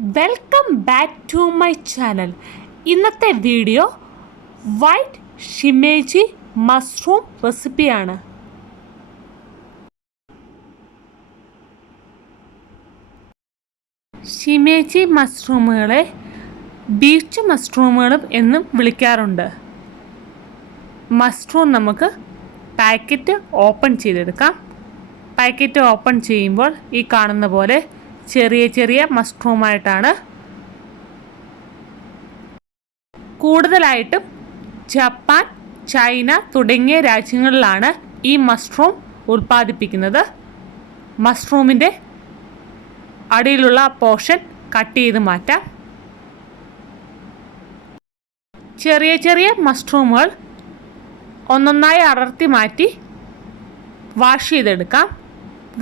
Welcome back to my channel. ഇന്നത്തെ video white shimeji mushroom റെസിപ്പിയാണ്. Shimeji മഷ്റൂമുകളെ beech മഷ്റൂമുകളും എന്നും വിളിക്കാറുണ്ട്. മഷ്റൂം നമുക്ക് പാക്കറ്റ് ഓപ്പൺ ചെയ്തെടുക്കാം. പാക്കറ്റ് ഓപ്പൺ ചെയ്യുമ്പോൾ ഈ കാണുന്ന പോലെ ചെറിയ ചെറിയ മഷ്റൂമായിട്ടാണ്. കൂടുതലായിട്ടും ജപ്പാൻ, ചൈന തുടങ്ങിയ രാജ്യങ്ങളിലാണ് ഈ മഷ്റൂം ഉൽപ്പാദിപ്പിക്കുന്നത്. മഷ്റൂമിൻ്റെ അടിയിലുള്ള പോർഷൻ കട്ട് ചെയ്ത് മാറ്റാം. ചെറിയ ചെറിയ മഷ്റൂമുകൾ ഒന്നൊന്നായി അടർത്തി മാറ്റി വാഷ് ചെയ്തെടുക്കാം.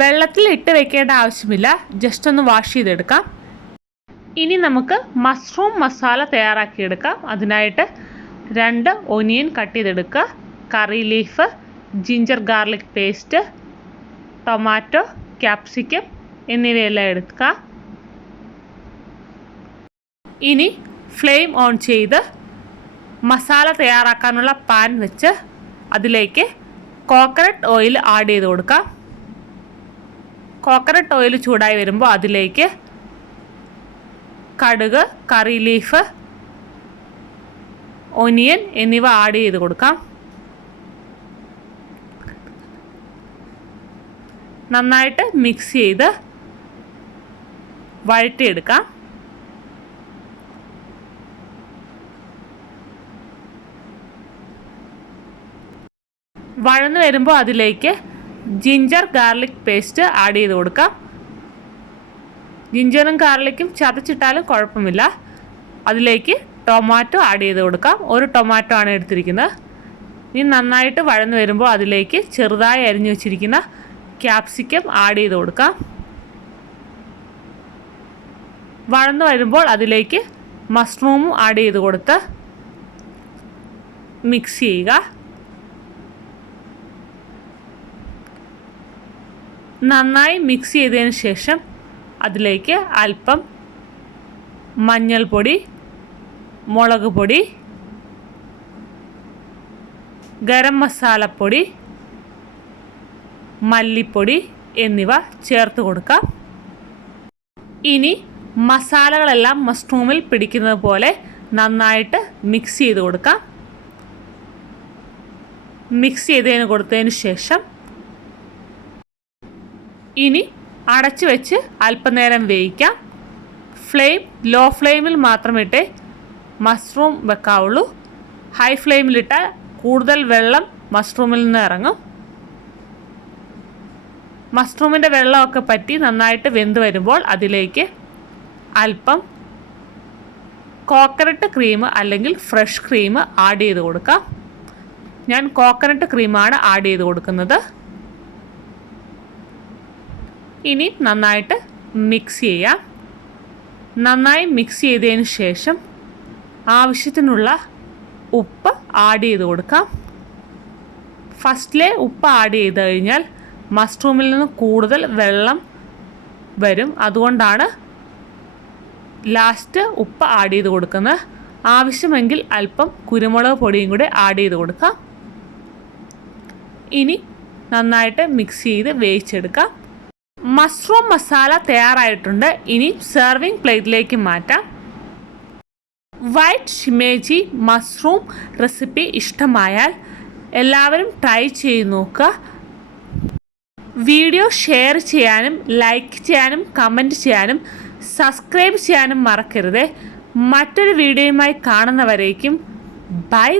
വെള്ളത്തിൽ ഇട്ട് വെക്കേണ്ട ആവശ്യമില്ല, ജസ്റ്റ് ഒന്ന് വാഷ് ചെയ്തെടുക്കാം. ഇനി നമുക്ക് മഷ്റൂം മസാല തയ്യാറാക്കിയെടുക്കാം. അതിനായിട്ട് 2 ഒനിയൻ കട്ട് ചെയ്തെടുക്കുക, കറി leaf, ginger garlic paste, tomato, capsicum എന്നിവയെല്ലാം എടുക്കുക. ഇനി ഫ്ലെയിം ഓൺ ചെയ്ത് മസാല തയ്യാറാക്കാനുള്ള പാൻ വെച്ച് അതിലേക്ക് കോക്കനട്ട് ഓയിൽ ആഡ് ചെയ്ത് കൊടുക്കാം. കോക്കനട്ട് ഓയിൽ ചൂടായി വരുമ്പോൾ അതിലേക്ക് കടുക്, കറി ലീഫ്, ഒനിയൻ എന്നിവ ആഡ് ചെയ്ത് കൊടുക്കാം. നന്നായിട്ട് മിക്സ് ചെയ്ത് വഴറ്റിയെടുക്കാം. വഴന്നു വരുമ്പോൾ അതിലേക്ക് ജിഞ്ചർ ഗാർലിക് പേസ്റ്റ് ആഡ് ചെയ്ത് കൊടുക്കാം. ജിഞ്ചറും ഗാർലിക്കും ചതച്ചിട്ടാലും കുഴപ്പമില്ല. അതിലേക്ക് ടൊമാറ്റോ ആഡ് ചെയ്ത് കൊടുക്കാം. 1 ടൊമാറ്റോ ആണ് എടുത്തിരിക്കുന്നത്. ഇനി നന്നായിട്ട് വഴന്നു വരുമ്പോൾ അതിലേക്ക് ചെറുതായി അരിഞ്ഞു വെച്ചിരിക്കുന്ന ക്യാപ്സിക്കം ആഡ് ചെയ്ത് കൊടുക്കാം. വഴന്നു വരുമ്പോൾ അതിലേക്ക് മഷ്റൂമും ആഡ് ചെയ്ത് കൊടുത്ത് മിക്സ് ചെയ്യുക. നന്നായി മിക്സ് ചെയ്തതിന് ശേഷം അതിലേക്ക് അല്പം മഞ്ഞൾപ്പൊടി, മുളക് പൊടി, ഗരം മസാലപ്പൊടി, മല്ലിപ്പൊടി എന്നിവ ചേർത്ത് കൊടുക്കാം. ഇനി മസാലകളെല്ലാം മഷ്റൂമിൽ പിടിക്കുന്നത് പോലെ നന്നായിട്ട് മിക്സ് ചെയ്ത് കൊടുക്കാം. മിക്സ് കൊടുത്തതിന് ശേഷം ഇനി അടച്ചു വെച്ച് അല്പനേരം വേവിക്കാം. ഫ്ലെയിം ലോ ഫ്ലെയിമിൽ മാത്രമിട്ടേ മഷ്റൂം വെക്കാവുള്ളൂ. ഹൈ ഫ്ലെയിമിലിട്ടാൽ കൂടുതൽ വെള്ളം മഷ്റൂമിൽ നിന്ന് ഇറങ്ങും. മഷ്റൂമിൻ്റെ വെള്ളമൊക്കെ പറ്റി നന്നായിട്ട് വെന്ത് വരുമ്പോൾ അതിലേക്ക് അല്പം കോക്കനട്ട് ക്രീം അല്ലെങ്കിൽ ഫ്രഷ് ക്രീം ആഡ് ചെയ്ത് കൊടുക്കാം. ഞാൻ കോക്കനട്ട് ക്രീമാണ് ആഡ് ചെയ്ത് കൊടുക്കുന്നത്. ഇനി നന്നായിട്ട് മിക്സ് ചെയ്യാം. നന്നായി മിക്സ് ചെയ്തതിന് ശേഷം ആവശ്യത്തിനുള്ള ഉപ്പ് ആഡ് ചെയ്ത് കൊടുക്കാം. ഫസ്റ്റിലെ ഉപ്പ് ആഡ് ചെയ്ത് കഴിഞ്ഞാൽ മഷ്റൂമിൽ നിന്ന് കൂടുതൽ വെള്ളം വരും. അതുകൊണ്ടാണ് ലാസ്റ്റ് ഉപ്പ് ആഡ് ചെയ്ത് കൊടുക്കുന്നത്. ആവശ്യമെങ്കിൽ അല്പം കുരുമുളക് പൊടിയും കൂടെ ആഡ് ചെയ്ത് കൊടുക്കാം. ഇനി നന്നായിട്ട് മിക്സ് ചെയ്ത് വേവിച്ചെടുക്കാം. മഷ്റൂം മസാല തയ്യാറായിട്ടുണ്ട്. ഇനി സെർവിങ് പ്ലേറ്റിലേക്ക് മാറ്റാം. വൈറ്റ് ഷിമേജി മഷ്റൂം റെസിപ്പി ഇഷ്ടമായാൽ എല്ലാവരും ട്രൈ ചെയ്ത് നോക്കുക. വീഡിയോ ഷെയർ ചെയ്യാനും ലൈക്ക് ചെയ്യാനും കമൻറ്റ് ചെയ്യാനും സബ്സ്ക്രൈബ് ചെയ്യാനും മറക്കരുത്. മറ്റൊരു വീഡിയോയുമായി കാണുന്നവരേക്കും ബൈ.